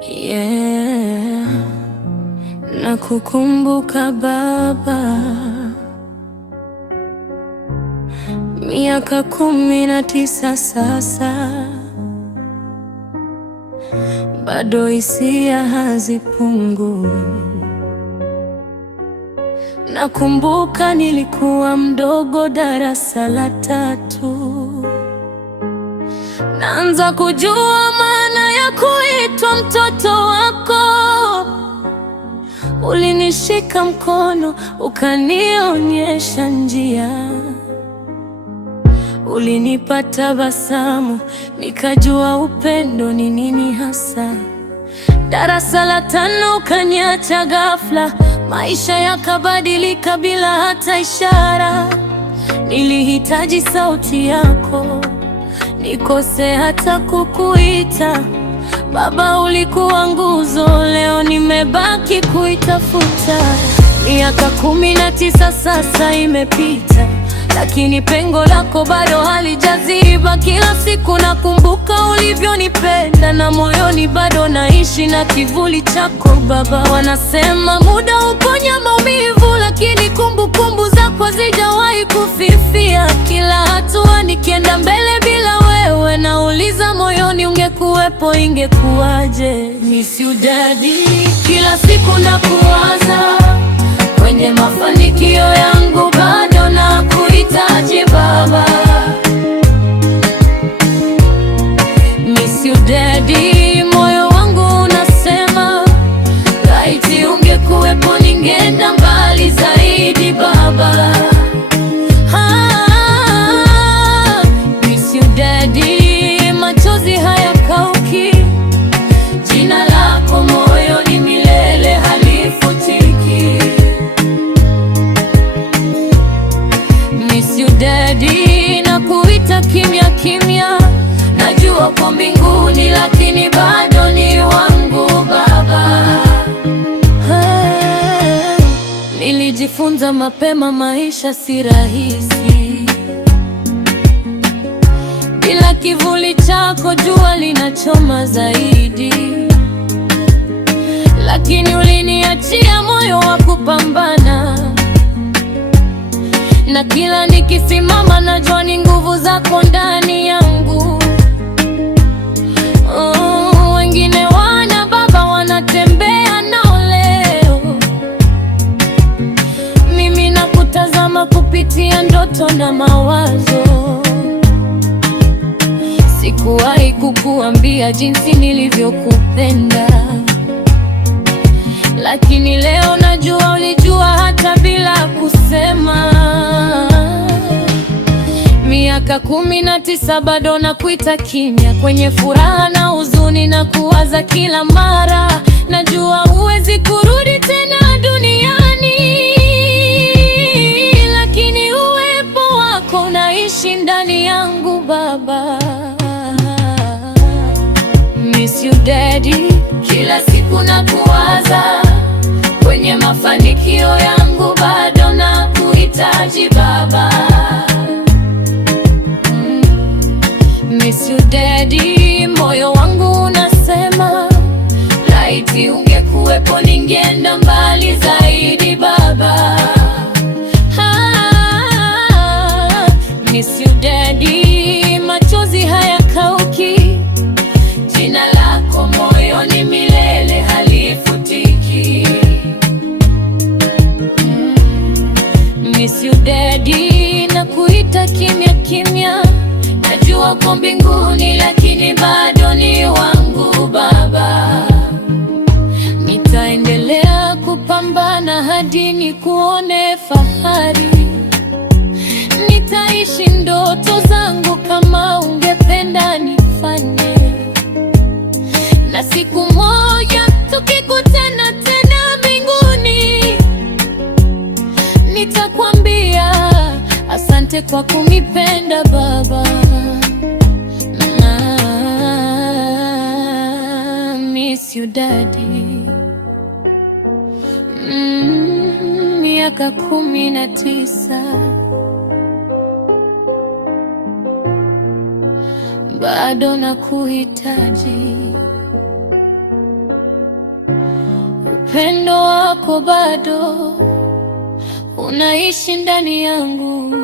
Yeah. Nakukumbuka baba, miaka 19 sasa, bado hisia hazipungui. Nakumbuka nilikuwa mdogo, darasa la 3, naanza kujua maana ya kuitwa mtoto wako. Ulinishika mkono, ukanionyesha njia, ulinipa tabasamu, nikajua upendo ni nini hasa. Darasa la 5 ukaniacha ghafla, maisha yakabadilika bila hata ishara. Nilihitaji sauti yako, nikose hata kukuita baba. Ulikuwa nguzo, leo nimebaki kuitafuta. Miaka 19 sasa imepita, lakini pengo lako bado halijaziba. Kila siku nakumbuka ulivyonipenda, na moyoni bado naishi na kivuli chako baba. Wanasema muda huponya maumivu, lakini kumbukumbu zako hazijawahi kufifia. Kila hatua nikienda mbele bila wewe, nauliza moyoni, ungekuwepo ingekuwaje? Miss you daddy, kila siku nakuwaza, kwenye mafanikio yangu bado nakuhitaji baba. Miss you daddy, moyo wangu unasema laiti ungekuwepo ningeenda mbali zaidi baba. Miss you daddy, machozi hayakauki, jina lako moyoni milele halifutiki. Miss you daddy, nakuita kimya kimya, najua kwa mbinguni lakini bado ni wangu baba. Nilijifunza mapema maisha si rahisi, bila kivuli chako jua linachoma zaidi. Lakini uliniachia moyo wa kupambana, na kila nikisimama najua ni nguvu zako ndani yangu. Wengine wana baba wanatembea nao leo, mimi nakutazama kupitia ndoto na mawazo. Sikuwahi kukuambia jinsi nilivyokupenda, lakini leo najua ulijua hata bila kusema. Miaka 19 bado nakuita kimya, kwenye furaha na huzuni na kuwaza kila mara. Najua huwezi kurudi tena duniani, lakini uwepo wako unaishi ndani yangu baba. Miss you daddy, kila siku nakuwaza, kwenye mafanikio yangu bado nakuhitaji baba. Miss you daddy, moyo wangu unasema laiti ungekuwepo ningeenda mbali zaidi baba. Miss you daddy, machozi hayakauki, jina lako moyoni milele halifutiki. Miss you daddy, nakuita kimya kimya, najua uko mbinguni lakini bado ni wangu baba. Nitaendelea kupambana hadi nikuone fahari, nitaishi ndoto zangu kama ungependa nifanye. Na siku moja tukikutana tena mbinguni, nitakwambia asante kwa kunipenda baba. Miss you daddy. miaka 19, bado nakuhitaji. Upendo wako bado unaishi ndani yangu.